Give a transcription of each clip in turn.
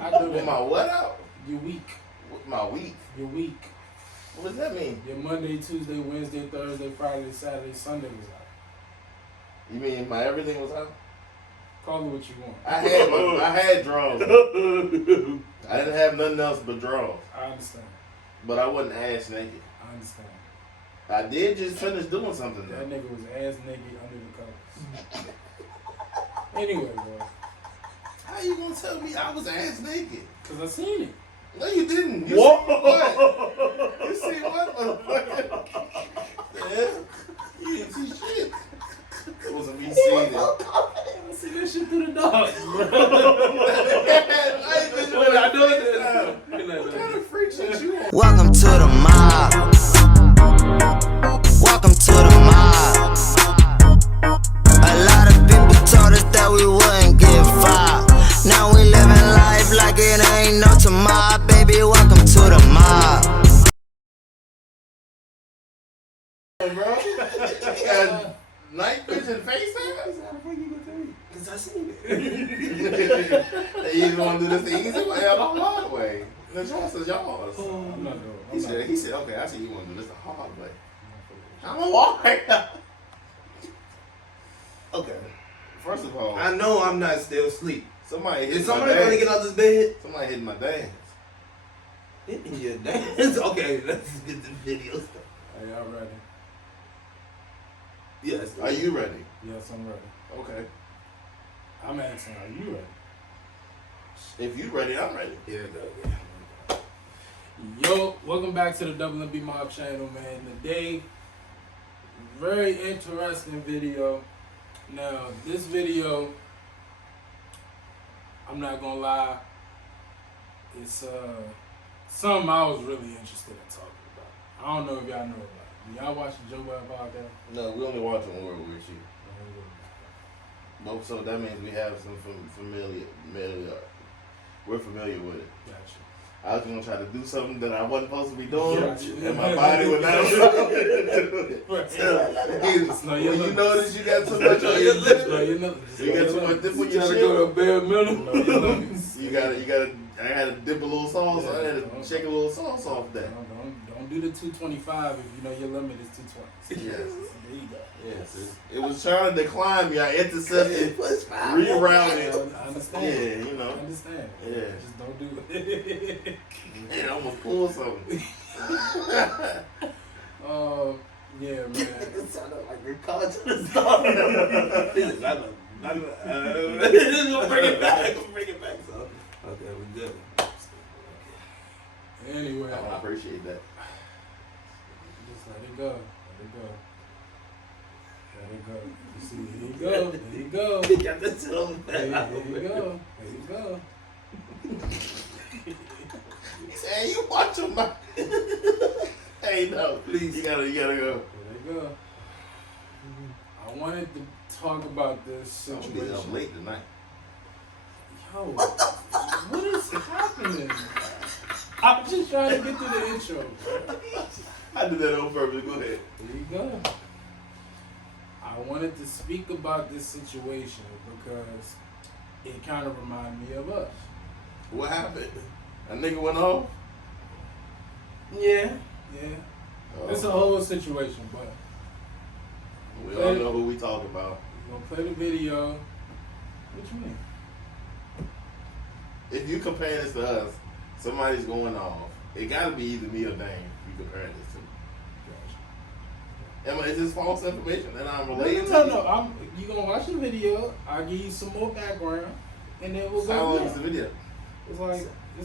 I do that. With my what out? Your week. With my week? Your week. What does that mean? Your Monday, Tuesday, Wednesday, Thursday, Friday, Saturday, Sunday was out. You mean my everything was out? Call it what you want. I had draws. I didn't have nothing else but draws. I understand. But I wasn't ass naked. I understand. I did just finish doing something That though. nigga was ass naked under the covers. Anyway, bro. How you gonna tell me I was ass naked? Cause I seen it. No, you didn't. You What? seen what? You seen what, motherfucker? Yeah. You didn't see shit. It wasn't me seeing it. I see that shit through the dogs, bro. What kind of freak shit you on? Welcome to the mob. Welcome to the mob. A lot of people told us that we wouldn't get fired. Now we living life like it ain't no tomorrow, baby. Welcome to the mob. Bro, you got night vision FaceTime? How the fuck you gonna tell me? Cause I seen it. You didn't want to do this the easy way or the hard way. The choice is yours. I'm not doing it. He said, okay, I see you want to do this the hard way. I'm a walk. Okay. First of all, I know I'm not still asleep. somebody hit Is my somebody gonna dance. get out this bed? Somebody hit my dance. Hitting your dance. Okay, let's get the videos. Are y'all ready? Yes. Are you ready? Yes, I'm ready. Okay. I'm asking, are you ready? If you ready, I'm ready. Here we go. Yo, welcome back to the WNB Mob channel, man. Today, very interesting video. Now, this video, I'm not gonna lie, it's something I was really interested in talking about. I don't know if y'all know about it. Y'all watch the Joe Budden Podcast? No, we only watch when we're with you. But so that means we have some familiar. We're familiar with it. Gotcha. I was gonna try to do something that I wasn't supposed to be doing, Gotcha. and my body would not allow me to do it. No, When you notice you got too much on your lip, No, you know. you got too much dip on You your gotta chin. go to a bare minimum. No, You gotta. I had to dip a little sauce. I had to shake a little sauce off that. Don't do the 225 if you know your limit is 220. Yes. There you go. Yes. It was trying to decline me. I intercepted, rerouted. I understand. Yeah, you I know. understand. Yeah. Just don't do it. Man, I almost pulled something. Yeah, man. It sounded like you're calling to the start. Gonna bring it back. So, okay, we good. Anyway, I appreciate that. just let it go. Let it go. Let it go. You see, here you go. There you go. You got this shit on the There back. you go. There you go. Hey, you watch your mouth. Hey, no, Please. You gotta go. There you go. I wanted to talk about this I'm gonna be situation. up late tonight. Yo, what is happening? I'm just trying to get through the intro. I did that on purpose. Go ahead. There you go. I wanted to speak about this situation because it kind of reminded me of us. What happened? A nigga went off? Yeah. It's a whole situation, but We all know who we talking about. we're gonna play the video. What you mean? If you compare this to us, somebody's going off. It gotta be either me or Dane. You compare this to. Is this false information that I'm related to? No. You gonna watch the video? I'll give you some more background, and then we'll So how go. long is the video? It's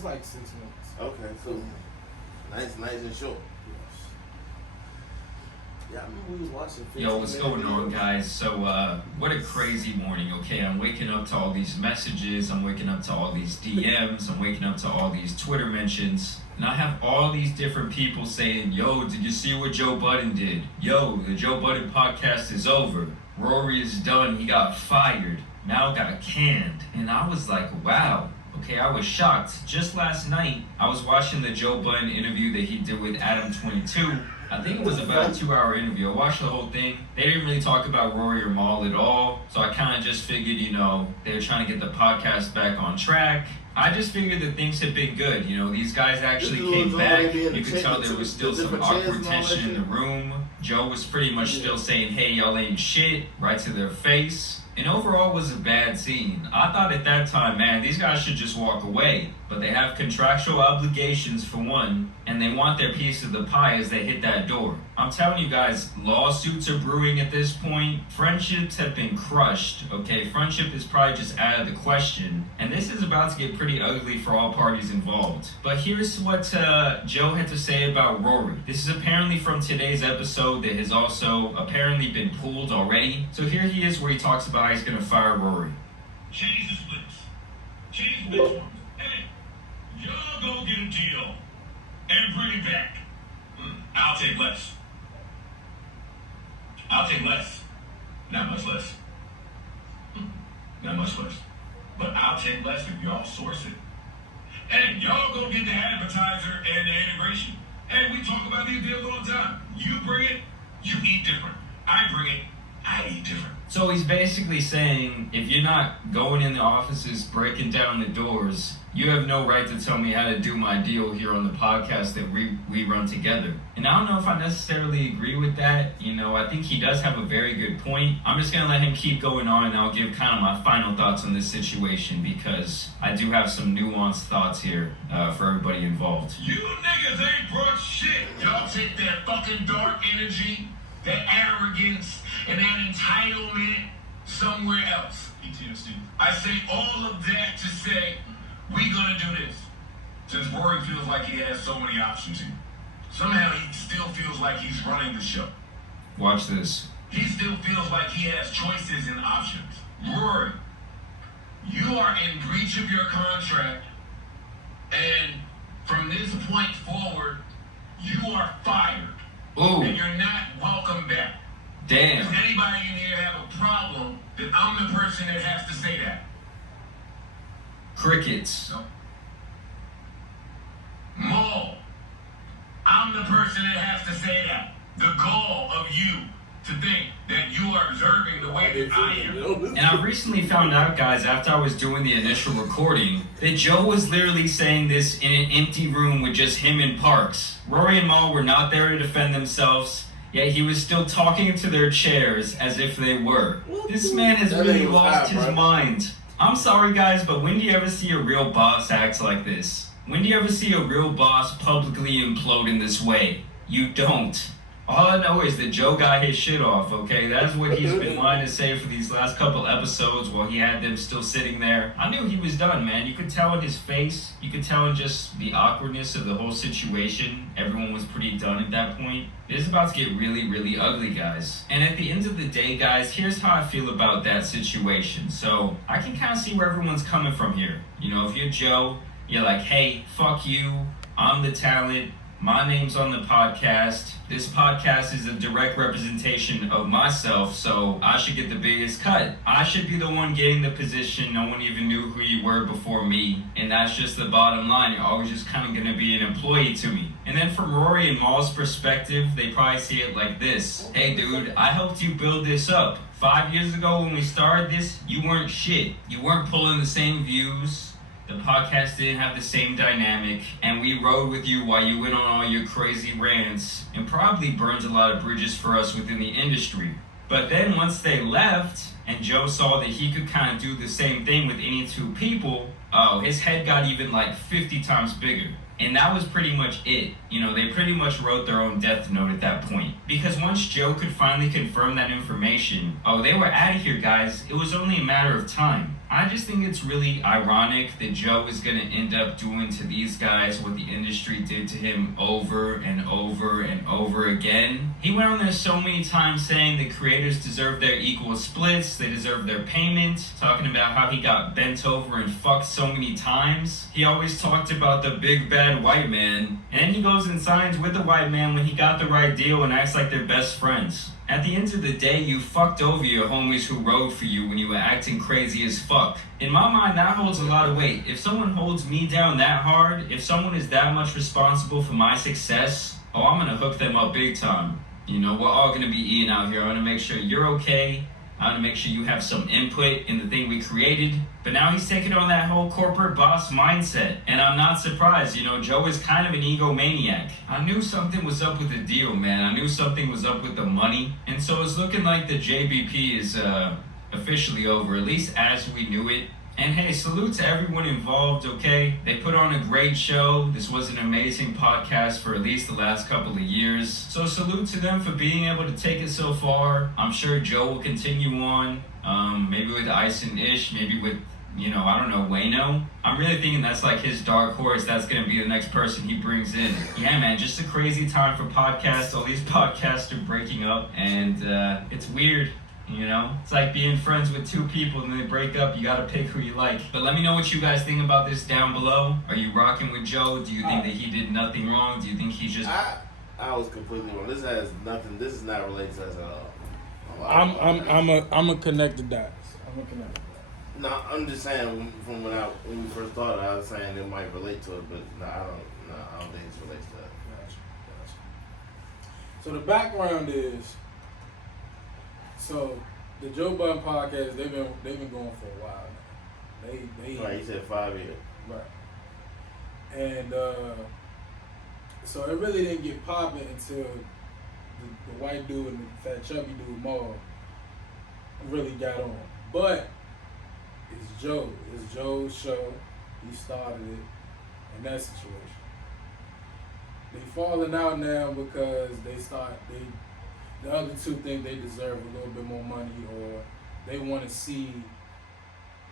like 6 minutes. Okay, cool. Nice and short. Yeah, I remember we was watching. Yo, what's going on, guys? So, what a crazy morning, okay? I'm waking up to all these messages, I'm waking up to all these DMs, I'm waking up to all these Twitter mentions, and I have all these different people saying, yo, did you see what Joe Budden did? Yo, the Joe Budden podcast is over. Rory is done, he got fired, now got canned. And I was like, wow. Okay, I was shocked. Just last night, I was watching the Joe Budden interview that he did with Adam22. I think it was about a 2-hour interview. I watched the whole thing. They didn't really talk about Rory or Maul at all. So I kind of just figured, they were trying to get the podcast back on track. I just figured that things had been good. You know, these guys actually This came was back. already You being could tell taken there was to still some different chairs awkward and all that tension in the shit. room. Joe was pretty much still saying, hey, y'all ain't shit, right to their face. And overall was a bad scene. I thought at that time, man, these guys should just walk away. But they have contractual obligations for one, and they want their piece of the pie as they hit that door. I'm telling you guys, lawsuits are brewing at this point. Friendships have been crushed, okay? Friendship is probably just out of the question. And this is about to get pretty ugly for all parties involved. But here's what Joe had to say about Rory. This is apparently from today's episode that has also apparently been pulled already. So here he is where he talks about how he's gonna fire Rory. Change the splits. Change the benchmarks. Hey, y'all go get a deal and bring it back. I'll take less. I'll take less. Not much less. Not much less. But I'll take less if y'all source it. Hey, y'all go get the advertiser and the integration. Hey, we talk about these deals all the time. You bring it, you eat different. I bring it, I eat different. So he's basically saying, if you're not going in the offices, breaking down the doors, you have no right to tell me how to do my deal here on the podcast that we run together. And I don't know if I necessarily agree with that. You know, I think he does have a very good point. I'm just going to let him keep going on, and I'll give kind of my final thoughts on this situation because I do have some nuanced thoughts here for everybody involved. You niggas ain't brought shit. Y'all take that fucking dark energy, that arrogance, and that entitlement somewhere else. PTSD. I say all of that to say, we gonna do this. Since Rory feels like he has so many options here. Somehow he still feels like he's running the show. Watch this. He still feels like he has choices and options. Rory, you are in breach of your contract, and from this point forward, you are fired. Ooh. And you're not welcome back. Damn. Does anybody in here have a problem that I'm the person that has to say that? Crickets. No. Maul, I'm the person that has to say that. The gall of you to think that you are observing the way that I am. And I recently found out, guys, after I was doing the initial recording, that Joe was literally saying this in an empty room with just him and Parks. Rory and Maul were not there to defend themselves, yet he was still talking to their chairs as if they were. This man has really lost his mind. I'm sorry, guys, but when do you ever see a real boss act like this? When do you ever see a real boss publicly implode in this way? You don't. All I know is that Joe got his shit off, okay? That's what he's been wanting to say for these last couple episodes while he had them still sitting there. I knew he was done, man. You could tell in his face. You could tell in just the awkwardness of the whole situation. Everyone was pretty done at that point. It's about to get really, really ugly, guys. And at the end of the day, guys, here's how I feel about that situation. So I can kind of see where everyone's coming from here. You know, if you're Joe, you're like, hey, fuck you. I'm the talent. My name's on the podcast. This podcast is a direct representation of myself, so I should get the biggest cut. I should be the one getting the position. No one even knew who you were before me, and that's just the bottom line. You're always just kind of going to be an employee to me. And then from Rory and Maul's perspective, they probably see it like this. Hey, dude, I helped you build this up. 5 years ago when we started this, you weren't shit. You weren't pulling the same views. The podcast didn't have the same dynamic, and we rode with you while you went on all your crazy rants and probably burned a lot of bridges for us within the industry. But then once they left, and Joe saw that he could kind of do the same thing with any two people, his head got even like 50 times bigger. And that was pretty much it. You know, they pretty much wrote their own death note at that point. Because once Joe could finally confirm that information, they were out of here, guys. It was only a matter of time. I just think it's really ironic that Joe is going to end up doing to these guys what the industry did to him over and over and over again. He went on there so many times saying that creators deserve their equal splits, they deserve their payment, talking about how he got bent over and fucked so many times. He always talked about the big bad white man, and then he goes and signs with the white man when he got the right deal and acts like they're best friends. At the end of the day, you fucked over your homies who rode for you when you were acting crazy as fuck. In my mind, that holds a lot of weight. If someone holds me down that hard, if someone is that much responsible for my success, I'm gonna hook them up big time. You know, we're all gonna be eating out here. I'm gonna make sure you're okay. I want to make sure you have some input in the thing we created. But now he's taking on that whole corporate boss mindset. And I'm not surprised. You know, Joe is kind of an egomaniac. I knew something was up with the deal, man. I knew something was up with the money. And so it's looking like the JBP is officially over, at least as we knew it. And hey, salute to everyone involved, okay? They put on a great show. This was an amazing podcast for at least the last couple of years. So salute to them for being able to take it so far. I'm sure Joe will continue on, maybe with Ice and Ish, maybe with, you know, I don't know, Wayno. I'm really thinking that's like his dark horse. That's going to be the next person he brings in. Yeah, man, just a crazy time for podcasts. All these podcasts are breaking up, and it's weird. You know, it's like being friends with two people and then they break up. You gotta pick who you like. But let me know what you guys think about this down below. Are you rocking with Joe? Do you think that he did nothing wrong? Do you think he just... I was completely wrong. This has nothing. This is not related to us at all. I'm a connected dots. No, I'm just saying from when we first thought, I was saying it might relate to it, but no, I don't think it relates to that. Gotcha. So the background is. So the Joe Budden Podcast, they've been going for a while now. They right, you said 5 years. Right. And so it really didn't get popping until the white dude and the fat chubby dude Mo really got on. But it's Joe. It's Joe's show. He started it in that situation. They falling out now because the other two think they deserve a little bit more money, or they want to see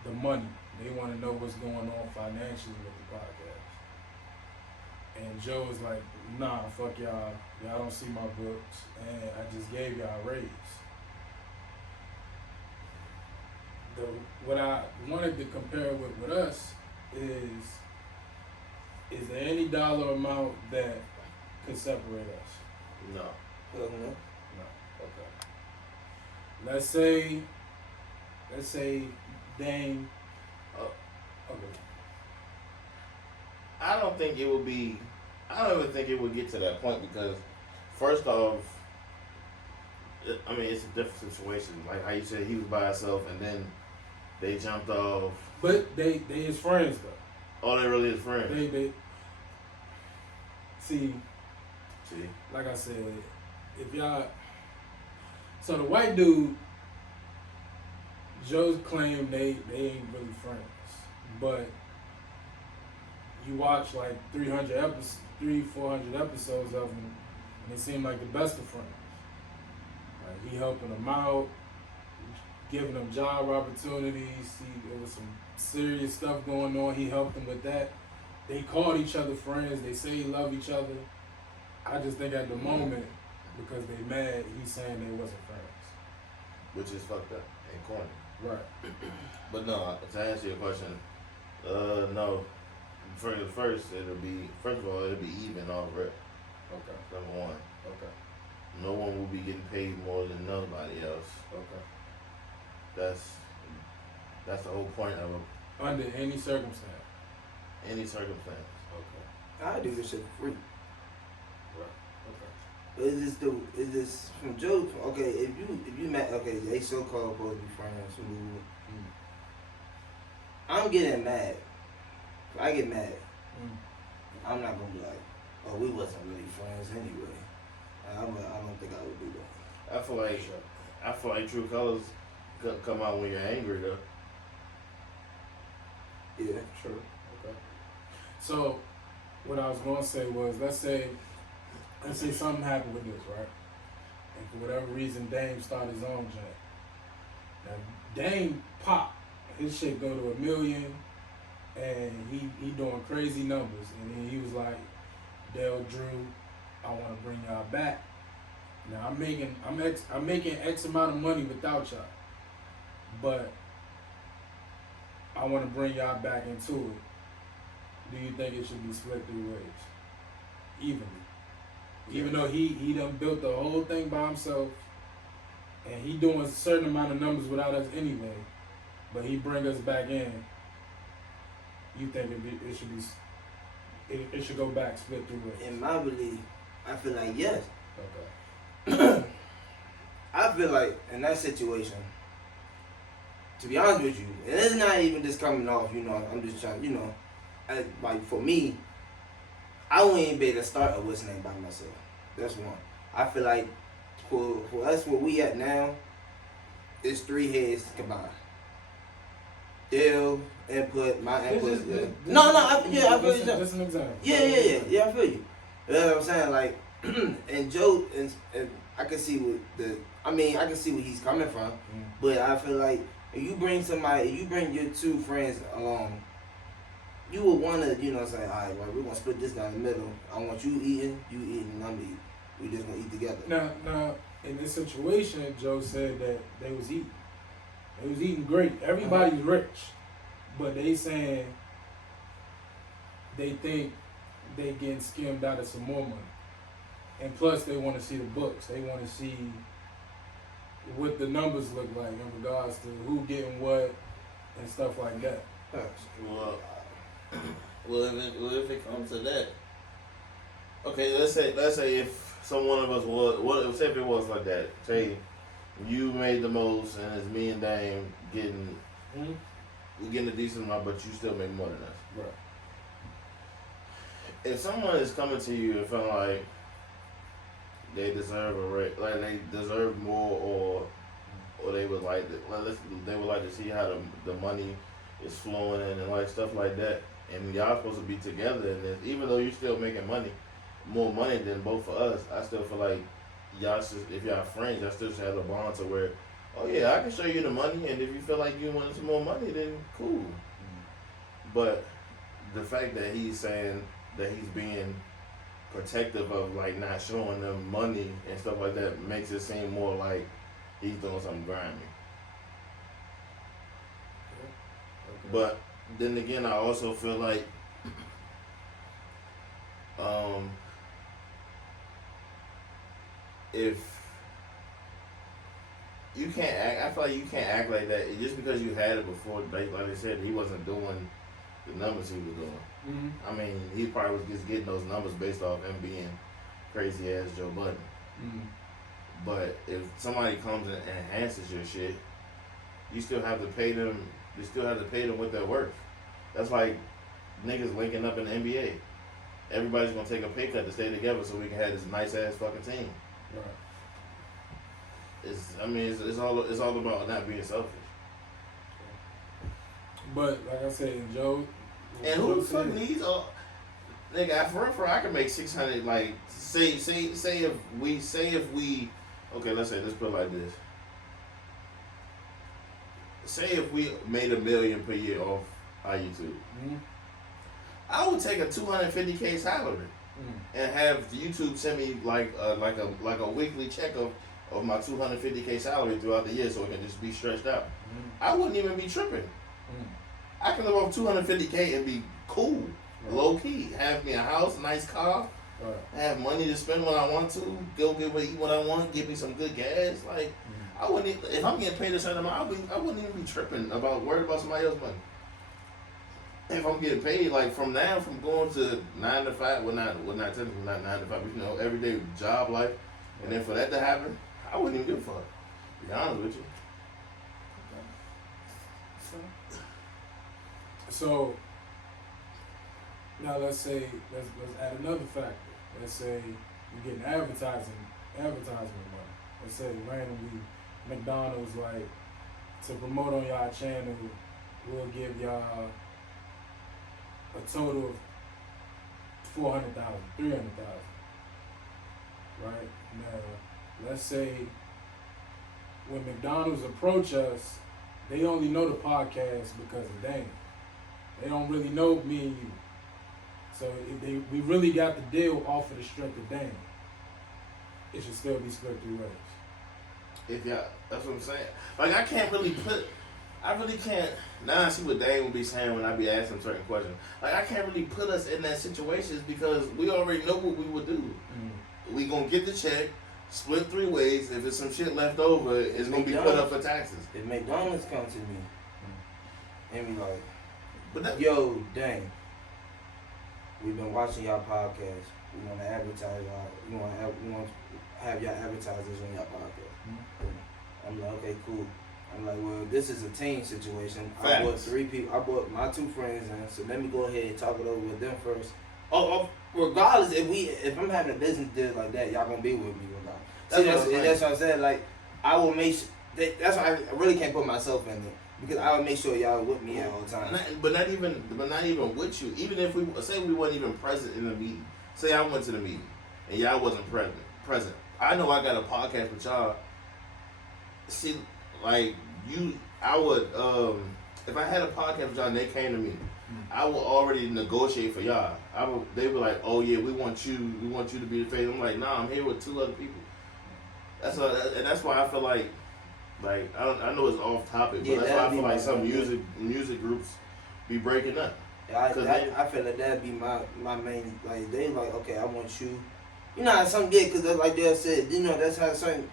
the money. They want to know what's going on financially with the podcast. And Joe was like, nah, fuck y'all. Y'all don't see my books. And I just gave y'all a raise. What I wanted to compare with us is there any dollar amount that could separate us? No. No. Okay. Let's say Dame. Okay. I don't even think it would get to that point because, first off, I mean, it's a different situation. Like how you said, he was by himself and then they jumped off. But they his friends though. Oh, they really his friends? They see, like I said, if y'all... So the white dude, Joe's claim they ain't really friends. But you watch like 400 episodes of them, and they seem like the best of friends. Like he helping them out, giving them job opportunities. There was some serious stuff going on. He helped them with that. They called each other friends. They say they love each other. I just think at the moment, because they mad, he's saying they wasn't friends. Which is fucked up and corny. Right. But no, to answer your question, no. First of all, it'll be even off rip. Okay. Number one. Okay. No one will be getting paid more than nobody else. Okay. That's the whole point of it. Under any circumstance. Any circumstance. Okay. I do this shit for free. Right. Okay. Is this from Joe? Okay, if you met, okay, they so called supposed to be friends. I'm getting mad. If I get mad, I'm not gonna be like, oh, we wasn't really friends anyway. I don't think I would do that. I feel like true colors come out when you're angry though. Yeah, true. Okay. So, what I was gonna say was, let's say something happened with this, right? And for whatever reason, Dame started his own joint. Now, Dame pop, his shit go to 1 million, and he doing crazy numbers. And then he was like, Dale Drew, I want to bring y'all back. Now I'm making X amount of money without y'all, but I want to bring y'all back into it. Do you think it should be split 3 ways, evenly? Even though he done built the whole thing by himself, and he doing a certain amount of numbers without us anyway, but he bring us back in. You think it should go back split 3 ways? In my belief, I feel like yes. Okay. I feel like in that situation, to be honest with you, and it's not even just coming off, you know, I'm just trying, you know, like for me, I wouldn't even be able to start a what's name by myself. That's one. I feel like for us where we at now, it's 3 heads combined. Dale input, my input. I feel you. That's an example. Yeah, I feel you. You know what I'm saying? Like, and Joe, and I can see I can see where he's coming from, but I feel like if you bring your 2 friends along, you would want to, you know, say, all right, well, we're gonna split this down the middle. I want you eating, and I'm eating. We just gonna eat together. Now, in this situation, Joe said that they was eating. They was eating great. Everybody's rich, but they saying they think they getting skimmed out of some more money. And plus, they want to see the books. They want to see what the numbers look like in regards to who getting what and stuff like that. Well, if it comes to that, okay, let's say if some one of us was, say if it was like that, say you made the most and it's me and Dame getting, we getting a decent amount, but you still make more than us. Right. If someone is coming to you and feeling like they deserve like they deserve more, or they would like to see how the money is flowing and like stuff like that, and y'all supposed to be together in this, even though you're still making more money than both of us, I still feel like y'all should, if y'all friends, y'all still should have a bond to where, oh yeah, I can show you the money, and if you feel like you want some more money, then cool. But the fact that he's saying that he's being protective of like not showing them money and stuff like that makes it seem more like he's doing something grimy. But then again, I also feel like if you can't act, I feel like you can't act like that just because you had it before. Like I said, he wasn't doing the numbers he was doing. Mm-hmm. I mean, he probably was just getting those numbers based off him being crazy ass Joe Budden. Mm-hmm. But if somebody comes and enhances your shit, you still have to pay them. You still have to pay them what they're worth. That's like niggas linking up in the NBA. Everybody's gonna take a pay cut to stay together so we can have this nice ass fucking team. Right. It's all about not being selfish. But like I said, Joe. And who the fuck needs all? Nigga, for I can make 600. Like say if we okay, let's put it like this. Say if we made $1 million per year off our YouTube, I would take a $250K salary and have YouTube send me like a weekly check of my $250K salary throughout the year, so it can just be stretched out. I wouldn't even be tripping. I can live off $250K and be cool, low key. Have me a house, nice car, have money to spend when I want to, go get eat what I want, give me some good gas. Like I wouldn't. If I'm getting paid a certain amount, I wouldn't even be tripping worried about somebody else's money. If I'm getting paid like from going to 9 to 5, well not technically not 9 to 5, but you know, everyday job life, and then for that to happen, I wouldn't even give a fuck. To be honest with you. So now let's add another factor. Let's say you're getting advertising money. Let's say randomly McDonald's, like, to promote on y'all channel, we'll give y'all a total of $400,000, $300,000. Right? Now, let's say when McDonald's approach us, they only know the podcast because of Dane. They don't really know me and you. So if we really got the deal off of the strength of Dane, it should still be split 3 ways. That's what I'm saying. Like I really can't. Now I see what Dane would be saying when I be asking certain questions. Like I can't really put us in that situation because we already know what we would do. We gonna get the check, split 3 ways. If there's some shit left over, it's gonna be put up for taxes. If McDonald's come to me and be like, yo, Dane, we've been watching y'all podcast. We want to advertise we want to have y'all advertisers on y'all podcast. I'm like, okay, cool. I'm like, well, this is a team situation. Facts. I brought 3 people. I brought my 2 friends in, so let me go ahead and talk it over with them first. Regardless, if I'm having a business deal like that, y'all gonna be with me regardless. That's what I'm saying. Like, I will make sure. That's why I really can't put myself in it, because I would make sure y'all are with me at all times. But not even with you. Even if we say we weren't even present in the meeting. Say I went to the meeting and y'all wasn't present. I know I got a podcast with y'all. See, like I would if I had a podcast with y'all and they came to me, I would already negotiate for y'all. They were like, oh yeah, we want you to be the face. I'm like, nah, I'm here with 2 other people. That's why I feel like I know it's off topic, but that's why I feel like some music groups be breaking up. I feel like that'd be my main, like, they like, okay, I want you. You know how some get, because like they said, you know, that's how certain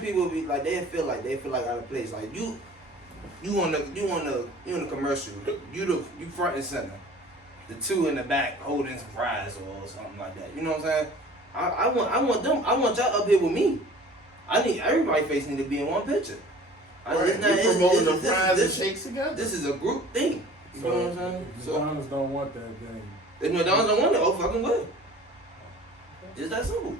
people be like, they feel like out of place. Like you on the commercial, you front and center, the 2 in the back holding some fries or something like that. You know what I'm saying? I want y'all up here with me. I need everybody face need to be in one picture. Right. We're promoting the fries and shakes together. This is a group thing. You know what I'm saying? The Dons don't want that thing. If the Dons don't want it, oh fucking well. It's that simple.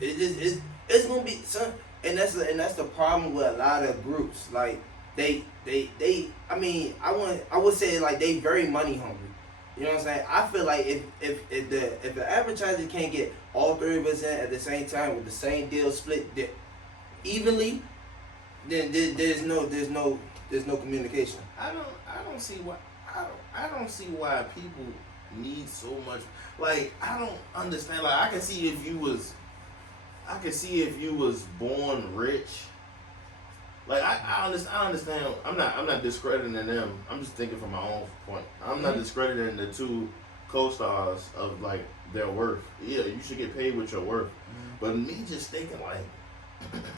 It's gonna be some, and that's the problem with a lot of groups. Like they I mean, I would say like they very money hungry. You know what I'm saying? I feel like if the advertiser can't get all 3 of us in at the same time with the same deal split evenly, then there's no communication. I don't see why people need so much. Like, I don't understand. Like, I can see if you was born rich. Like, I understand. I'm not discrediting them. I'm just thinking from my own point. I'm not discrediting the 2 co-stars of like their worth. Yeah, you should get paid with your worth. But me just thinking like,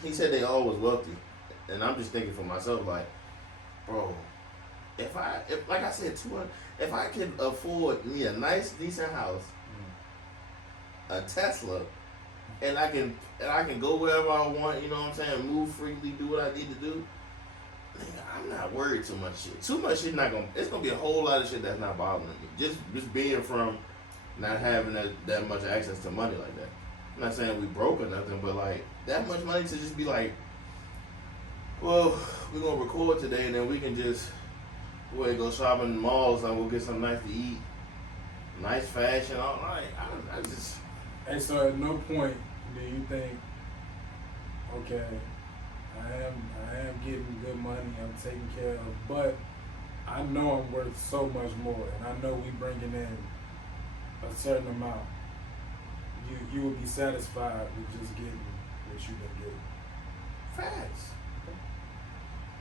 he said they all was wealthy, and I'm just thinking for myself like, bro, if like I said, if I could afford me a nice decent house, a Tesla, and I can go wherever I want, you know what I'm saying, move freely, do what I need to do, nigga, I'm not worried too much shit. Too much shit it's gonna be a whole lot of shit that's not bothering me. Just being from not having that much access to money like that. I'm not saying we broke or nothing, but like that much money to just be like, well, we're gonna record today and then we can just go shopping in the malls and we'll get something nice to eat, nice fashion, all right. I just. Hey, so at no point do you think, okay, I am getting good money, I'm taken care of, but I know I'm worth so much more, and I know we bringing in a certain amount. You will be satisfied with just getting what you've been getting. Facts.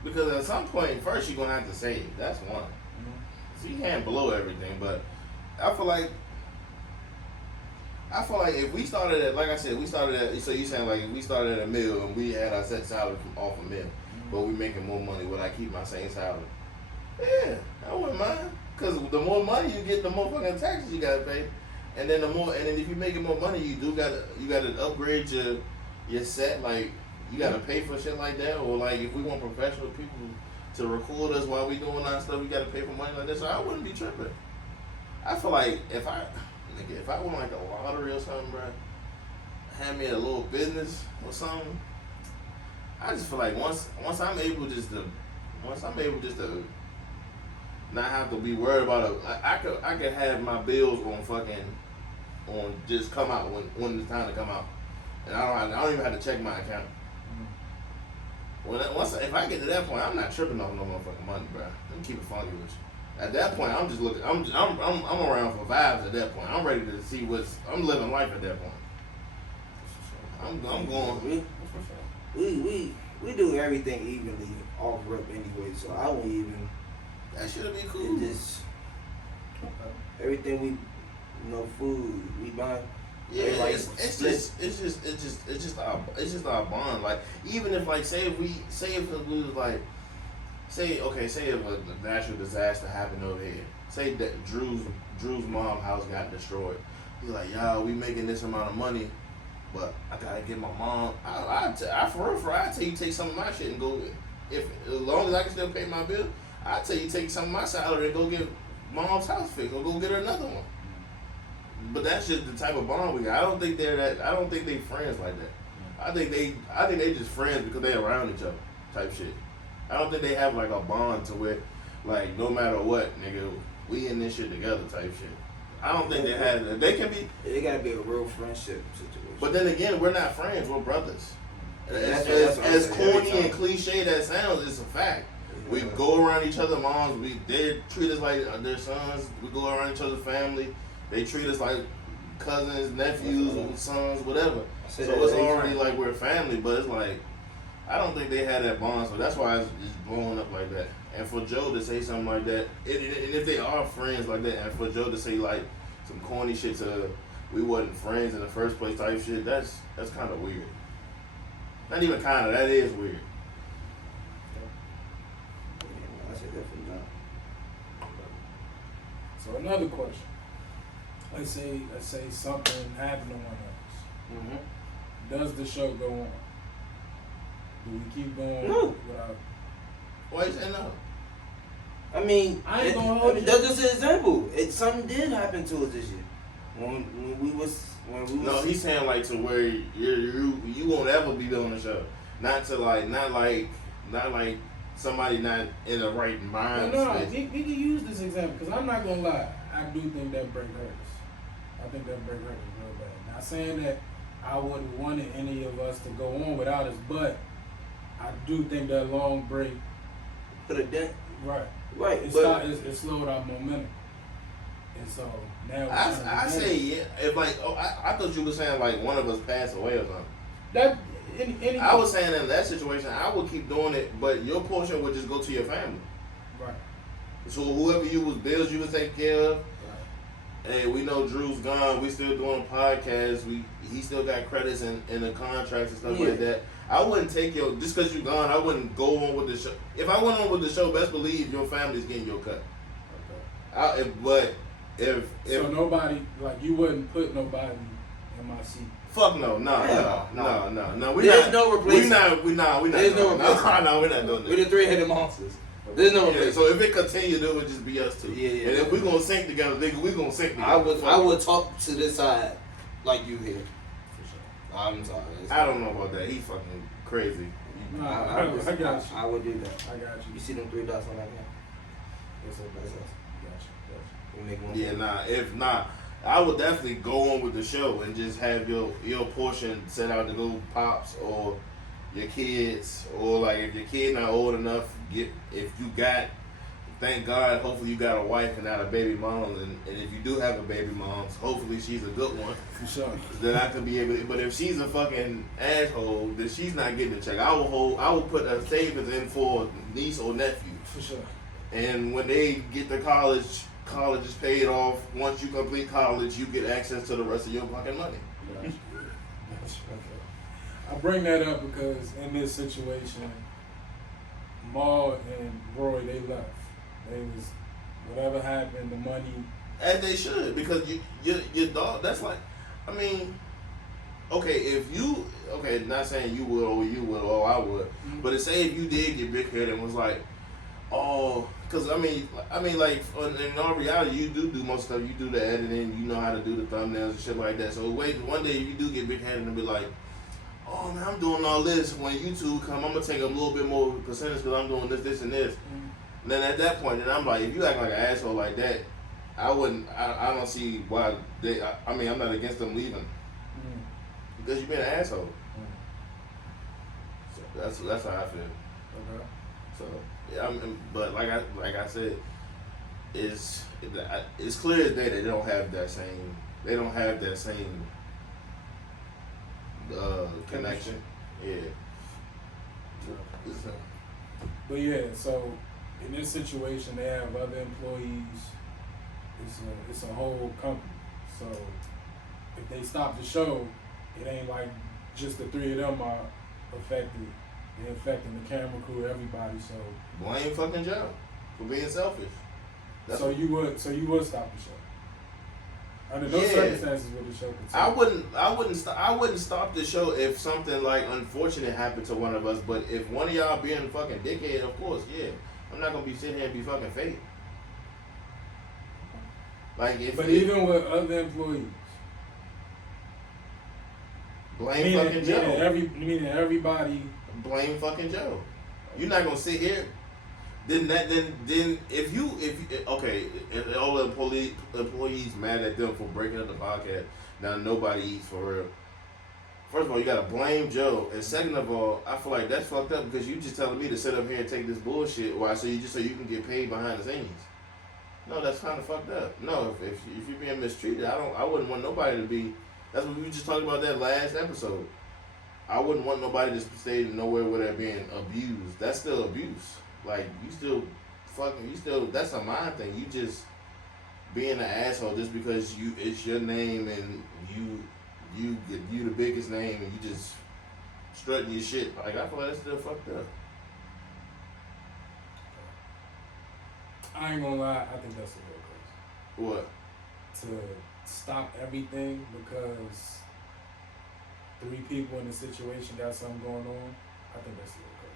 Because at some point, first you're gonna have to save. That's one. So you can't blow everything, but I feel like if we started at, like I said, so you saying like if we started at $1 million and we had our set salary from off $1 million, but we making more money, would I keep my same salary? Yeah, I wouldn't mind. Cause the more money you get, the more fucking taxes you gotta pay, and then if you're making more money, you gotta upgrade your set. Like you gotta pay for shit like that, or like if we want professional people to record us while we doing our stuff, we gotta pay for money like that. So I wouldn't be tripping. I feel like if I won like a lottery or something, bro, had me a little business or something, I just feel like once I'm able just to not have to be worried about it, I could have my bills on just come out when it's time to come out, and I don't even have to check my account. If I get to that point, I'm not tripping off no motherfucking money, bro. Let me keep it funky with you. At that point, I'm just looking. I'm around for vibes. At that point, I'm ready to see I'm living life at that point. I'm going. We do everything evenly off rip anyway, so I won't even. That should be cool. Just everything we, food we buy. Yeah, it's just our bond. Like even if like say if we was like say if a natural disaster happened over here. Say that Drew's mom's house got destroyed. He's like, y'all, we making this amount of money, but I gotta get my mom. I tell you take some of my shit and go if as long as I can still pay my bill, I tell you take some of my salary and go get mom's house fixed or go get her another one. But that's just the type of bond we got. I don't think they're that. I don't think they friends like that. I think they just friends because they around each other type shit. I don't think they have like a bond to where like no matter what, nigga, we in this shit together type shit. I don't think they had that. They can be. It gotta be a real friendship situation. But then again, we're not friends. We're brothers. That's As corny and cliche that sounds, it's a fact. Yeah. We go around each other's moms. They treat us like their sons. We go around each other's family. They treat us like cousins, nephews, sons, whatever. So it's already like we're family. But it's like I don't think they had that bond. So that's why it's blowing up like that. And for Joe to say something like that, and if they are friends like that, and for Joe to say like some corny shit to we wasn't friends in the first place type shit, that's kind of weird. Not even kind of, that is weird. I said definitely not. So another question. Let's say something happened to one of us. Does the show go on? Do we keep going No. without? Why you say no? I mean, I ain't gonna hold you. that's just an example. Something did happen to us this year. When we was. No, he's saying like to where you won't ever be on the show. Not like somebody not in the right mind No, space. he can use this example because I'm not gonna lie. I do think that break hurts. I think that break hurts real bad. Not saying that I wouldn't want any of us to go on without us, but I do think that long break. Put a dent. Right. It slowed our momentum. And so now I say yeah. If like I thought you were saying like one of us passed away or something. that I was saying in that situation I would keep doing it, but your portion would just go to your family. right. So whoever you was bills you was taking care of. Right. Hey, we know Drew's gone. We still doing a podcast. He still got credits in the contracts and stuff like that. I wouldn't take your just because you gone. I wouldn't go on with the show. If I went on with the show, best believe your family's getting your cut. Okay. If So nobody, like, you wouldn't put nobody in my seat. fuck no. No. There's no replacement. We're not There's no doing replacement. No, we're not doing We're that. the three-headed monsters. There's no Yeah, replacement. so if it continued, it would just be us two. Yeah. And if we gonna sync together, nigga, we gonna sync together. I would talk to this side like you here. For sure. I'm sorry. I don't know about that. He fucking crazy. I got you. I would do that. I got you. You see them 3 dots on that guy? That's That's us. us. Gotcha. We make one. Yeah, if not, I would definitely go on with the show and just have your portion set out to go pops or your kids, or like if your kid not old enough, thank God, hopefully you got a wife and not a baby mom, and if you do have a baby mom, hopefully she's a good one. For sure. Then I could be able to, but if she's a fucking asshole, then she's not getting a check. I will put a savings in for niece or nephew. For sure. And when they get to college is paid off. Once you complete college, you get access to the rest of your fucking money. Gotcha. I bring that up because in this situation, Maul and Rory, they left. They was, whatever happened, the money. As they should, because your dog, that's like, I mean, not saying you would or I would, but say if you did get big head and was like, oh, because I mean, like in all reality, you do most stuff. You do the editing, you know how to do the thumbnails and shit like that. So one day if you do get big headed and be like, oh man, I'm doing all this. When YouTube come, I'm gonna take a little bit more percentage because I'm doing this, and this. And then at that point, then I'm like, if you act like an asshole like that, I don't see why I'm not against them leaving because you've been an asshole. So that's how I feel. Okay. So yeah, but like I said, it's clear as day they don't have that same connection. Yeah. But yeah, so in this situation, they have other employees. It's a whole company. So if they stop the show, it ain't like just the 3 of them are affected. They're affecting the camera crew, everybody. So Blame fucking Joe for being selfish. So you would stop the show. Under those circumstances, would the show continue? I wouldn't stop the show if something like unfortunate happened to one of us. But if one of y'all being a fucking dickhead, of course, yeah, I'm not gonna be sitting here and be fucking fake. Like even with other employees, blame fucking Joe. Meaning everybody. Blame fucking Joe. You're not gonna sit here. Then if all the employees mad at them for breaking up the podcast, now nobody eats for real. First of all, you gotta blame Joe, and second of all, I feel like that's fucked up because you just telling me to sit up here and take this bullshit. Why? So you can get paid behind the scenes. No, that's kind of fucked up. No, if you're being mistreated, I wouldn't want nobody to be. That's what we were just talking about that last episode. I wouldn't want nobody to stay nowhere where they're being abused. That's still abuse. Like, that's a mind thing. You just being an asshole just because it's your name and you the biggest name and you just strutting your shit. Like, I feel like that's still fucked up. I ain't gonna lie, I think that's a real crazy. What? To stop everything because 3 people in the situation got something going on, I think that's a little crazy.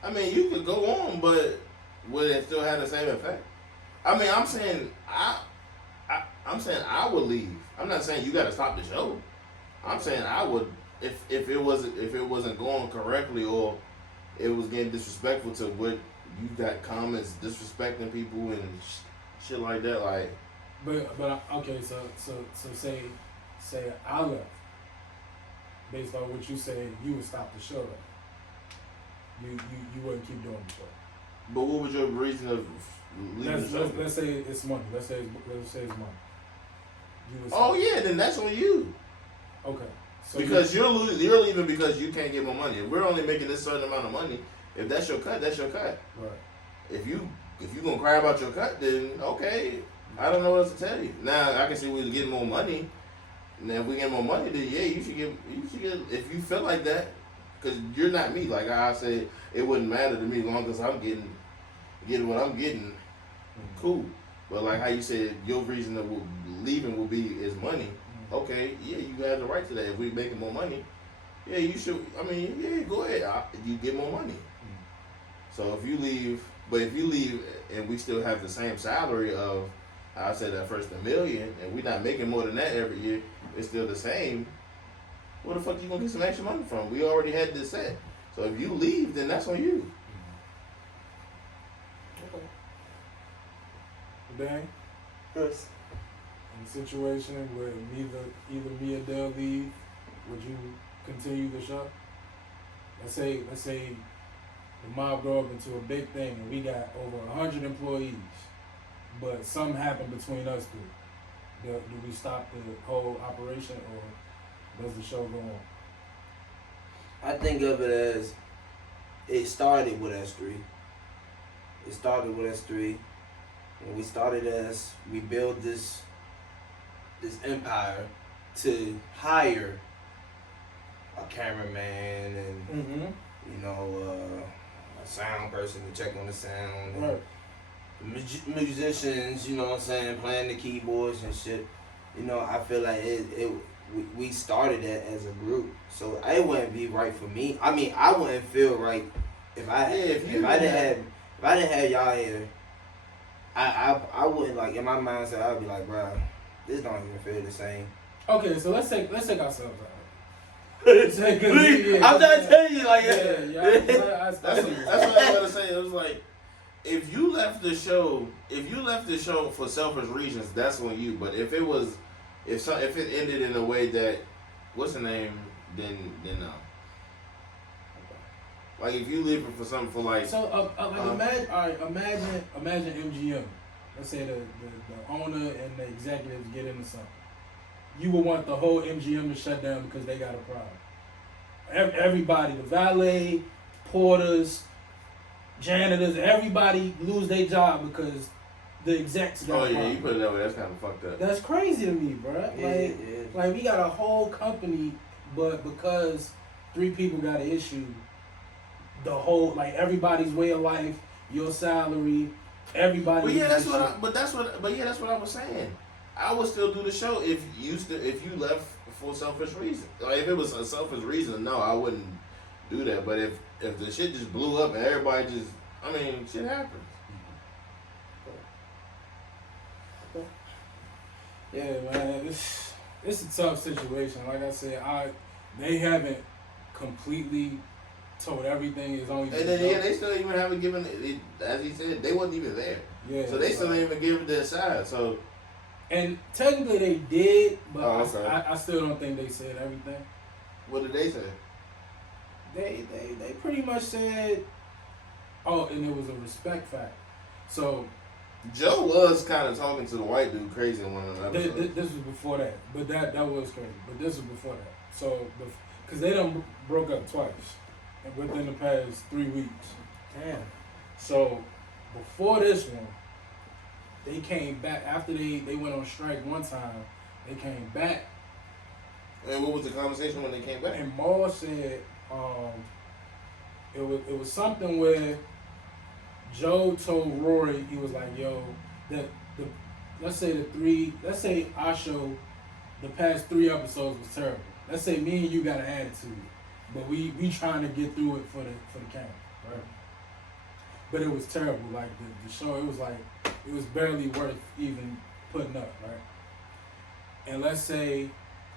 I mean, you could go on, but would it still have the same effect? I mean, I'm saying I would leave. I'm not saying you got to stop the show. I'm saying I would if it wasn't going correctly or it was getting disrespectful to what you got comments disrespecting people and shit like that. Like, but okay, so say I left. Based on what you said, you would stop the show. Though. You wouldn't keep doing the show. But what was your reason of leaving the show? Let's say it's money. Let's say it's money. Oh yeah, then that's on you. Okay. So because you're leaving because you can't get more money. If we're only making this certain amount of money, if that's your cut, that's your cut. Right. If you gonna cry about your cut, then okay, I don't know what else to tell you. Now I can see we're getting more money. Now if we get more money, then yeah, you should get. If you feel like that, because you're not me. Like I said, it wouldn't matter to me as long as I'm getting what I'm getting. Cool. But like how you said, your reason of leaving will be is money. Okay, yeah, you have the right to that. If we're making more money, yeah, you should. I mean, yeah, go ahead. You get more money. So if you leave, but if you leave and we still have the same salary of, I said at first $1 million, and we're not making more than that every year, it's still the same. Where the fuck you gonna get some extra money from? We already had this set. So if you leave, then that's on you. Okay. Dan? Yes. In a situation where either me or Dale leave, would you continue the show? Let's say the mob grow up into a big thing and we got over 100 employees, but something happened between us 3. Do we stop the whole operation or does the show go on? I think of it as it started with us 3. It started with us 3. When we started as we built this empire to hire a cameraman and a sound person to check on the sound. Right. Musicians, you know what I'm saying, playing the keyboards and shit. You know, I feel like we started that as a group, so it wouldn't be right for me. I mean, I wouldn't feel right if I didn't have y'all here. I wouldn't, like, in my mindset, I'd be like, bro, this don't even feel the same. Okay, so let's take ourselves out. Please, I'm trying to tell you, like, that's what I was going to say. It was like, if you left the show for selfish reasons, that's on you. But if it ended in a way that, what's the name, then no. Like if you leave it for something for like. So imagine MGM. Let's say the owner and the executives get into something. You would want the whole MGM to shut down because they got a problem. Everybody, the valet, porters, janitors, everybody lose their job because the execs got a problem. Oh yeah, you put it that way. That's kind of fucked up. That's crazy to me, bro. Like we got a whole company, but because 3 people got an issue, the whole, like, everybody's way of life, your salary, everybody. But yeah, that's what I was saying. I would still do the show if you left for selfish reason. Like, if it was a selfish reason, no, I wouldn't do that. But if the shit just blew up and everybody just, I mean, shit happens. Yeah, man, it's a tough situation. Like I said, they haven't completely told everything. Is only and then they still even haven't given it, as he said, they wasn't even there. Yeah, so they still didn't even give their side. So, and technically they did, but okay. I still don't think they said everything. What did they say? They pretty much said, oh, and it was a respect factor. So Joe was kind of talking to the white dude crazy in one of the episodes. this was before that, but that was crazy. But this was before that. So because they done broke up twice within the past 3 weeks. Damn. So before this one, they came back after they went on strike one time. They came back. And what was the conversation when they came back? And Maul said it was something where Joe told Rory, he was like, yo, let's say our show, the past 3 episodes was terrible. Let's say me and you got an attitude, but we trying to get through it for the camera, right? But it was terrible. Like the show, it was barely worth even putting up, right? And let's say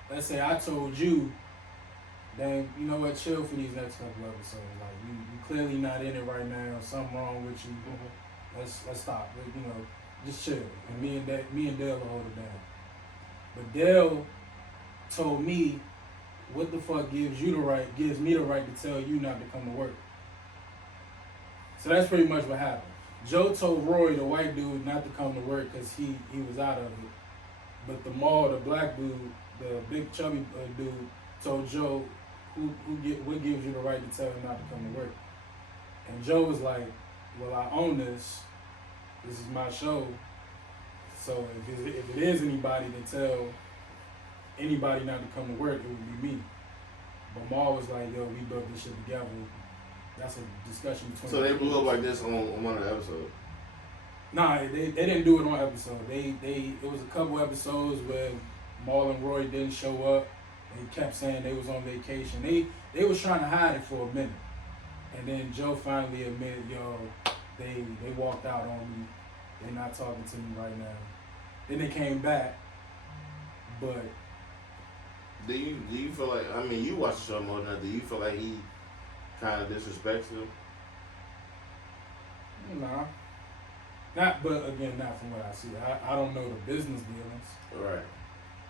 I told you, then you know what, chill for these next couple episodes. Like you clearly not in it right now. Something wrong with you. Let's stop. You know, just chill. And me and Dale will hold it down. But Dale told me, what the fuck gives me the right to tell you not to come to work. So that's pretty much what happened. Joe told Rory, the white dude, not to come to work because he was out of it. But the black dude, the big chubby dude, told Joe, what gives you the right to tell him not to come to work? And Joe was like, well, I own this. This is my show. So if it is anybody to tell anybody not to come to work, it would be me. But Ma was like, yo, we built this shit together. That's a discussion between. So they blew up like this on one of the episodes? Nah, they didn't do it on episode. It was a couple episodes where Maul and Roy didn't show up. They kept saying they was on vacation. They was trying to hide it for a minute. And then Joe finally admitted, yo, they walked out on me. They're not talking to me right now. Then they came back. But do you feel like, I mean, you watch the show more than that, do you feel like he kind of disrespects you? Nah. Not from what I see. I don't know the business dealings. Right.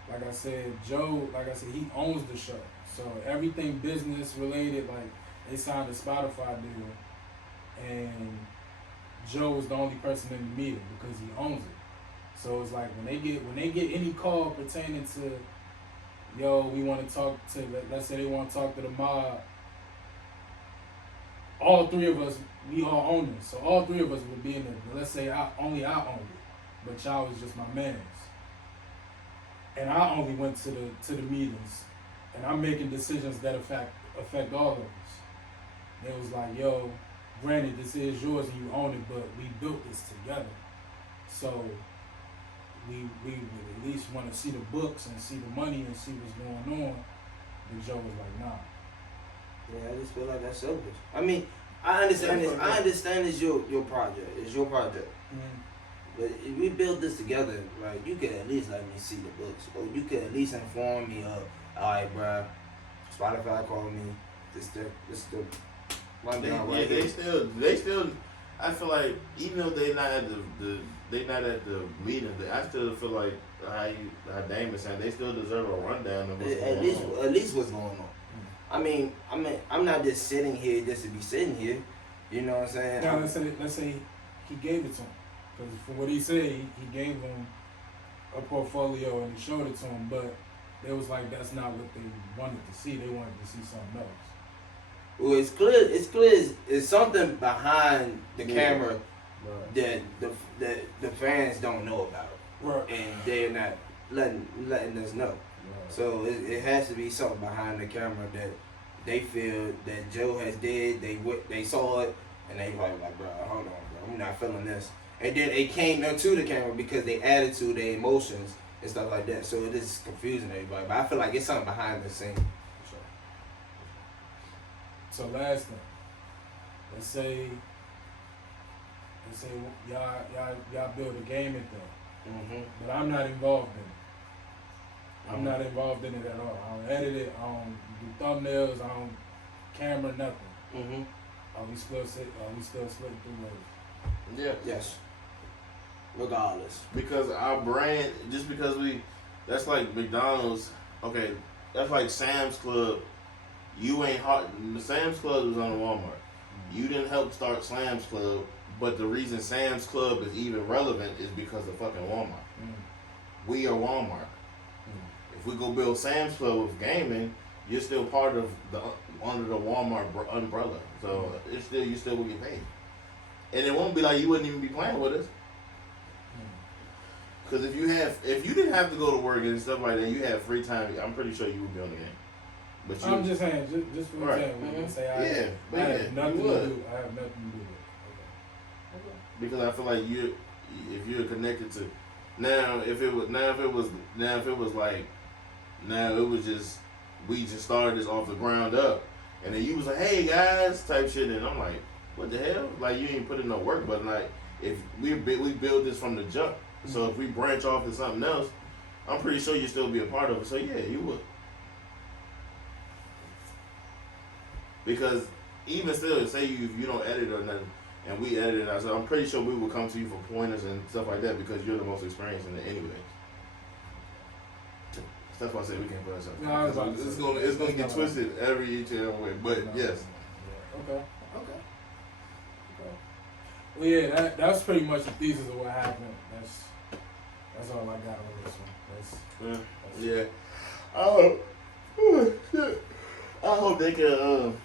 Like I said, Joe, he owns the show. So everything business related, like they signed a Spotify deal, and Joe was the only person in the meeting because he owns it. So it's like when they get any call pertaining to, yo, we want to talk to, let's say they want to talk to the mob, all 3 of us, we all own it. So all 3 of us would be in it. Let's say I owned it, but y'all was just my mans. And I only went to the meetings, and I'm making decisions that affect all of us. They was like, yo, granted, this is yours and you own it, but we built this together. So we would at least want to see the books and see the money and see what's going on. And Joe was like, nah. Yeah, I just feel like that's selfish. I mean, I understand this. I understand it's your project. It's your project. Mm-hmm. But if we build this together, like, you could at least let me see the books, or you could at least inform me of, all right, bruh, Spotify called me. This the rundown right They here. still. I feel like even though they not at the meeting, I still feel like how Dame is saying, they still deserve a rundown of what's going on. At least what's going on. I mean, I'm not just sitting here just to be sitting here. You know what I'm saying? Now let's say he gave it to him, because from what he said, he gave him a portfolio and he showed it to him, but they was like, that's not what they wanted to see. They wanted to see something else. Well, it's clear. It's something behind the camera Right. that the fans don't know about, Right. and they're not letting us know. Right. So it has to be something behind the camera that they feel that Joe has did. They saw it and they like, bro, hold on, bro, I'm not feeling this. And then they came to the camera because they attitude, their emotions and stuff like that. So it is confusing everybody. But I feel like it's something behind the scene. Sure. So last thing, let's say y'all build a gaming thing, Mm-hmm. but I'm not involved in it. I'm not involved in it at all. I don't edit it. I don't do thumbnails. I don't camera nothing. Mm-hmm. Are we still split through ways? Yeah. Yes. Regardless. Because our brand, just because that's like McDonald's. Okay, that's like Sam's Club. You ain't hard. The Sam's Club is on Walmart. You didn't help start Sam's Club, but the reason Sam's Club is even relevant is because of fucking Walmart. We are Walmart. If we go build Sam's Club with gaming, you're still part of under the Walmart umbrella. So you still will get paid, and it won't be like you wouldn't even be playing with us. Because if you didn't have to go to work and stuff like that, you had free time, I'm pretty sure you would be on the game. But I'm just saying, just for Right. example, say I have nothing to do. I have nothing to do with it. Okay. because I feel like if you're connected to if it was just we just started this off the ground up, and then you was like, hey guys type shit, and I'm like, what the hell? Like, you ain't put in no work. But like, if we build this from the jump, so if we branch off to something else, I'm pretty sure you still be a part of it. So yeah, you would. Because even still, say you don't edit or nothing, and we edit it ourselves, I'm pretty sure we would come to you for pointers and stuff like that because you're the most experienced in it anyway. That's why I say we can't put ourselves. No, It's gonna get twisted every each and every way. But yes. Okay. Well, yeah, that's pretty much the thesis of what happened. That's all I got on this one. Yeah. I hope they can,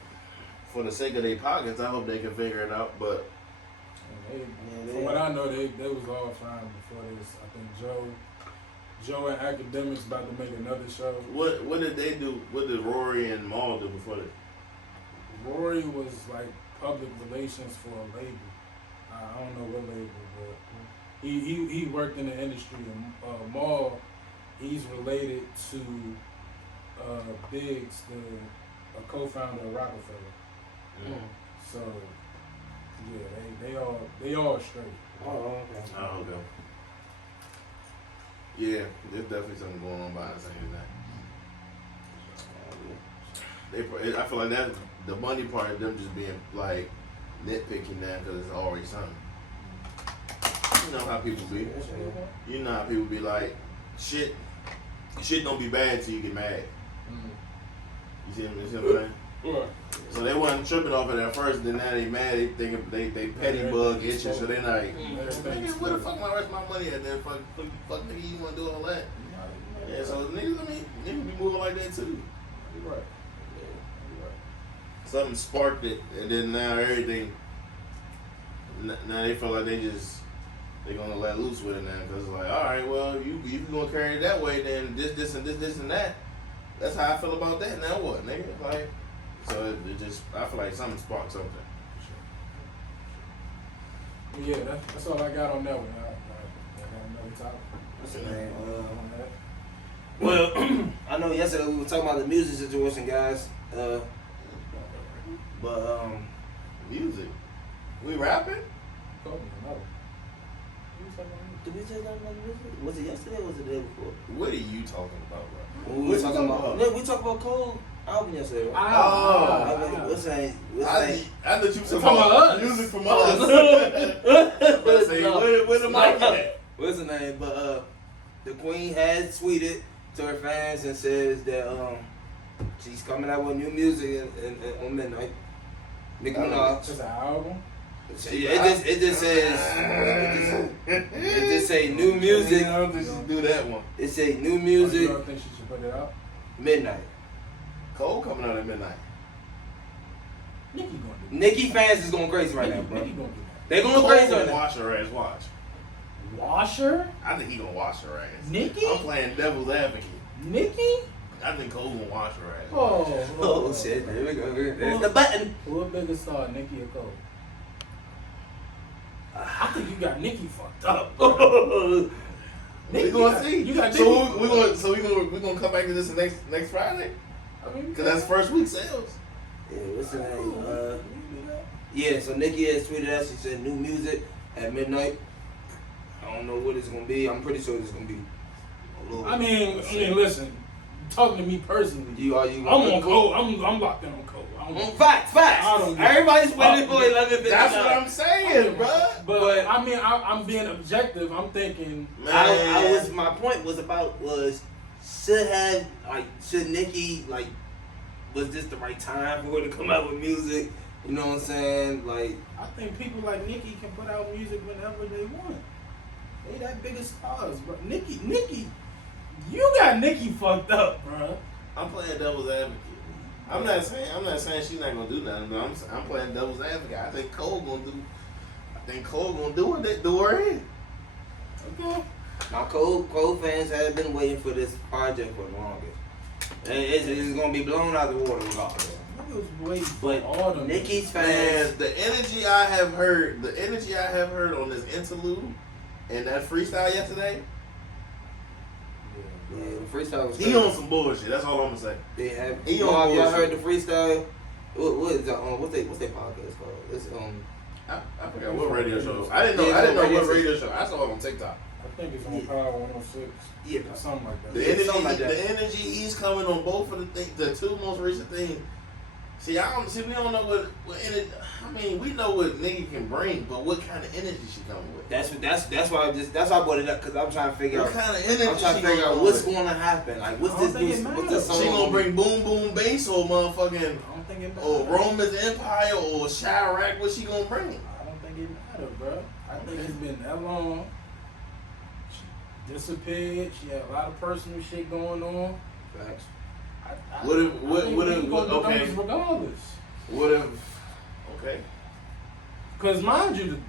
for the sake of their pockets, I hope they can figure it out. But From what I know, they was all fine before this. I think Joe and Academics about to make another show. what did they do? What did Rory and Maul do before that? Rory was like public relations for a label. I don't know what label, but he worked in the industry. And Maul, he's related to Biggs, a co-founder of Rockefeller. So yeah, they all straight. Oh, okay. Oh, okay. Yeah, there's definitely something going on behind the scenes now. I feel like that the money part of them just being like nitpicking now because it's already something. You know how people be. You know how people be like, shit don't be bad till you get mad. You see what I'm saying? Right. So they wasn't tripping off it at first, then now they mad, they think they petty bug itching, so they like, nigga, where the fuck my rest of my money at then? Fuck nigga, you wanna do all that? Yeah, so niggas be moving like that too. You're right. Something sparked it, and then now everything, now they feel like they gonna let loose with it now, because it's like, alright, well, if you gonna carry it that way, then this and that, that's how I feel about that, now what, nigga? Like, so it just, I feel like something sparked something. Well, yeah, that's all I got on that one. I got another topic. What's the name? Well, I know yesterday we were talking about the music situation, guys. But Music. We rapping? did we say something about music? Was it yesterday or was it the day before? What are you talking about, bro? We were talking about. No, we talked about Cole album yesterday. Right? Oh. What's that? I thought you were talking about about us. music from us. Let's say, No. where the mic at? What's the name? But the Queen has tweeted to her fans and says that she's coming out with new music on midnight. Nicki Minaj. It's an album. It just say new music. I don't think she should do that one. It say new You music don't think she should put it out? midnight. Cole coming out at midnight. Nicki gonna do that. Nicki fans is going crazy right now, bro. Nicki gonna do that. They going Cole crazy gonna right now. wash her ass. Watch. Wash her? I think he gonna wash her ass. Nicki? I'm playing devil's advocate. Nicki? I think Cole gonna wash her ass. Oh shit! There we go. There's the button. Who a bigger star, Nicki or Cole? I think you got Nicki fucked up. We gonna see. You got So we gonna come back to this next Friday. I mean, Cause that's first week sales. Yeah, what's the name? Yeah, so Nicki has tweeted us. She said new music at midnight. I don't know what it's gonna be. I'm pretty sure it's gonna be a little. I mean, listen. Talking to me personally, I'm on Cole. I'm locked in on Cole. Facts. I don't get Everybody's waiting for 11:59. That's what I'm saying, bro. But I mean, I'm being objective. I'm thinking. My point was should Nicki was this the right time for her to come out with music? You know what I'm saying? Like, I think people like Nicki can put out music whenever they want. They that big of stars, bro. Nicki, you got Nicki fucked up, bro. I'm playing devil's advocate. I'm not saying she's not gonna do nothing, but I'm playing devil's advocate. I think Cole gonna do it. Do her in. Okay. my Cole fans have been waiting for this project for the longest. And it's gonna be blown out of the water regardless. But Nicki's fans, Man, the energy I have heard on this interlude and that freestyle yesterday. yeah, the freestyle was He on some bullshit. That's all I'm gonna say. They have. He on Y'all bullshit. heard the freestyle? What is that? What's their podcast called? It's I forgot what radio show. I didn't know what radio show. I saw it on TikTok. I think it's on Power 106. Yeah, Or something like that. The energy he's coming on both of the two most recent things. We don't know what energy. I mean, we know what nigga can bring, but what kind of energy she coming with? That's why I brought it up because I'm trying to figure What out. kind of energy? I'm trying to figure out what's going to happen. Like, what's this song? She gonna bring boom boom bass or motherfucking I don't think it matters. or Roman's Empire or Chirac? What she gonna bring? I don't think it matters, bro. I think it's been that long. She disappeared. She had a lot of personal shit going on. Facts. Okay. Regardless. What if? Okay. Because mind you,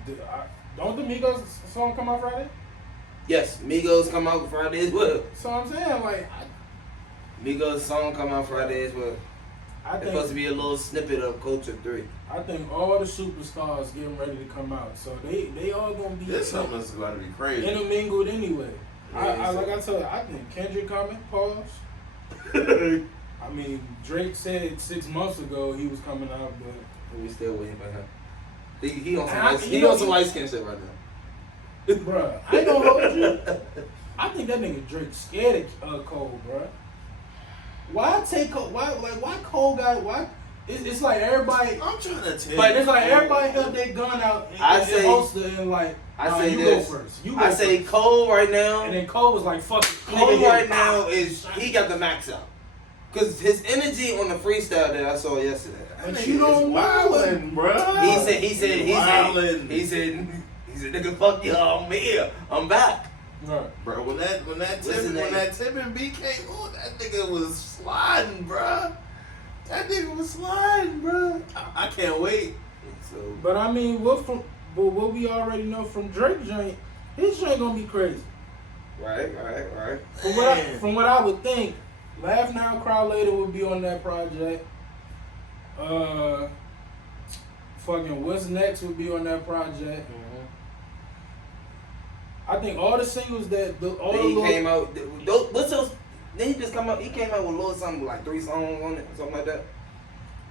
don't the Migos song come out Friday? Yes, Migos come out Friday as well. So I'm saying, like, Migos song come out Friday as well. I It's supposed to be a little snippet of Culture 3. I think all the superstars getting ready to come out, so they all gonna be This something that's going to be crazy. intermingled anyway. Yeah, like I told you, I think Kendrick coming. Pause. I mean, Drake said 6 months ago he was coming out, but We still waiting for him. He on I- some light skin shit right now. bruh, I ain't gonna hold you. I think that nigga Drake scared of Cole, bruh. Why take Cole? Why Cole got why? It's like everybody. I'm trying to tell you. But it's like everybody held their gun out and holster and like. I nah, say you this. go first. I say Cole right now. And then Cole was like, "Fuck it." Cole Nigga, right now he got the max out. Cause his energy on the freestyle that I saw yesterday. But you don't wildin', bro. He said, nigga, fuck y'all, I'm here, I'm back. Right. Bro, when that tipping beat came on, that nigga was sliding, bro. That nigga was sliding, bro. I can't wait. So, But I mean, what we already know from Drake joint, his joint gonna be crazy. right. From what I would think, Laugh Now, Cry Later would be on that project. Fucking What's Next would be on that project. I think all the singles came out. What's those? Then he just come out. He came out with a little something like 3 songs on it, something like that.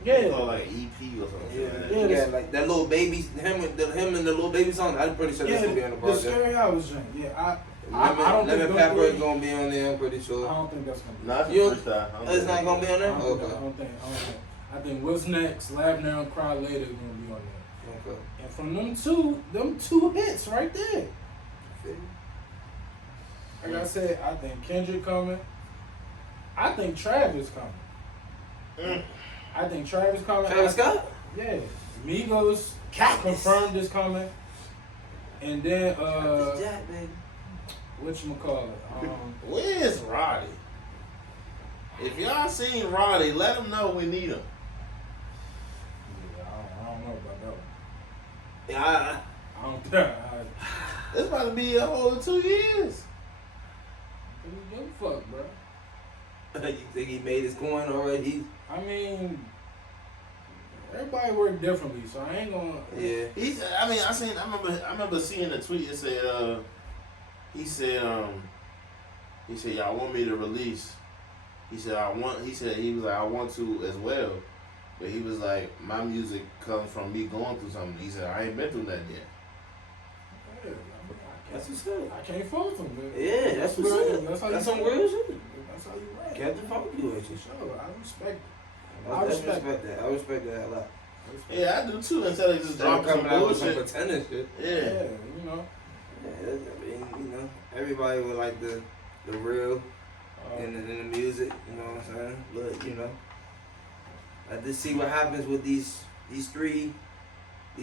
It's Yeah. like EP or something. Yeah, he got like that little baby, him and the little baby song. I'm pretty sure that's gonna be on the The project. Scary Hours joint. Yeah, I don't think Lemon them Pepper is three- gonna be on there. I'm pretty I sure. don't think that's gonna be. Nah, it's You- a freestyle. It's not gonna be on I there. don't Okay. think. I think What's Next, Laugh Now, Cry Later is gonna be on there. Okay. And from them two hits right there. Like I said, I think Kendrick coming. I think Travis coming. I think Travis coming. Travis Scott? Yeah. Migos confirmed is coming. And then Jack, baby. whatchamacallit? Where's Roddy? If y'all seen Roddy, let him know we need him. Yeah, I don't know about that one. Yeah, I don't think. It's about to be a whole 2 years. Give a fuck, bro. you think he made his coin already? I mean, everybody work differently, so I ain't gonna. Yeah. I remember seeing a tweet that said, he said, He said, y'all want me to release. He said, I want to as well. But he was like, my music comes from me going through something. He said, I ain't been through that yet. Yeah, That's what's up. I can't fault him, man. Yeah, that's what's up. That's some real shit. That's how you rap. Captain Funky with you. Sure, I respect it. I respect that. I respect that a lot. Yeah, I do too. Until they just drop some coming out with some bullshit. pretending shit. Yeah, you know. Yeah, I mean, you know, everybody would like the real in the music. You know what I'm saying? But you know, I just see what happens with these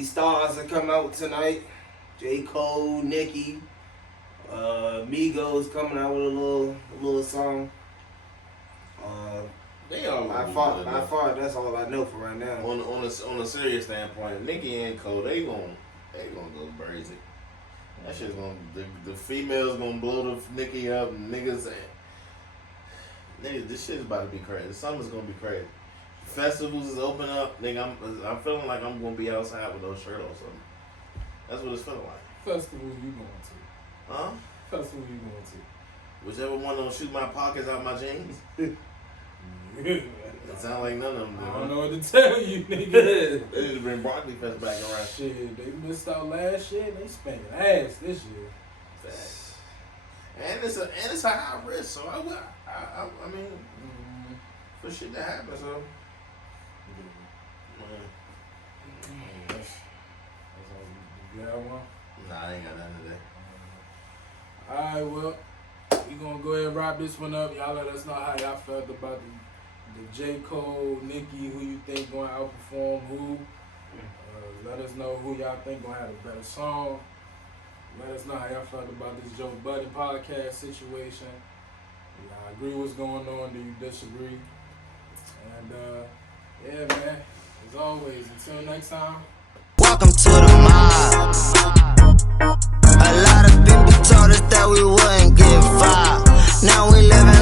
stars that come out tonight. J. Cole, Nicki, Migos coming out with a little song. They all By far, that's all I know for right now. on a serious standpoint, Nicki and Cole, they gonna go crazy. That shit's gonna the females gonna blow the Nicki up, and niggas, this shit is about to be crazy. The summer's gonna be crazy. Festivals is open up, nigga. I'm feeling like I'm gonna be outside with no shirt or something. That's what it's feeling like. Festival you going to? Huh? Festival you going to? Whichever one don't shoot my pockets out my jeans. It sound like none of them. I don't know what to tell you, nigga. They need to bring Broccoli Fest back around. Shit, they missed out last year. They spent ass this year. And it's a high risk, so I mean, for shit to happen, so. That's all you got one? Nah, I ain't got nothing today. Alright, well, we gonna go ahead and wrap this one up. Y'all let us know how y'all felt about the J. Cole, Nicki, who you think gonna outperform who. Let us know who y'all think gonna have a better song. Let us know how y'all felt about this Joe Budden Podcast situation. Y'all agree what's going on? Do you disagree? And yeah, man. As always, until next time. Welcome to the mob. A lot of people told us that we wouldn't get far. Now we living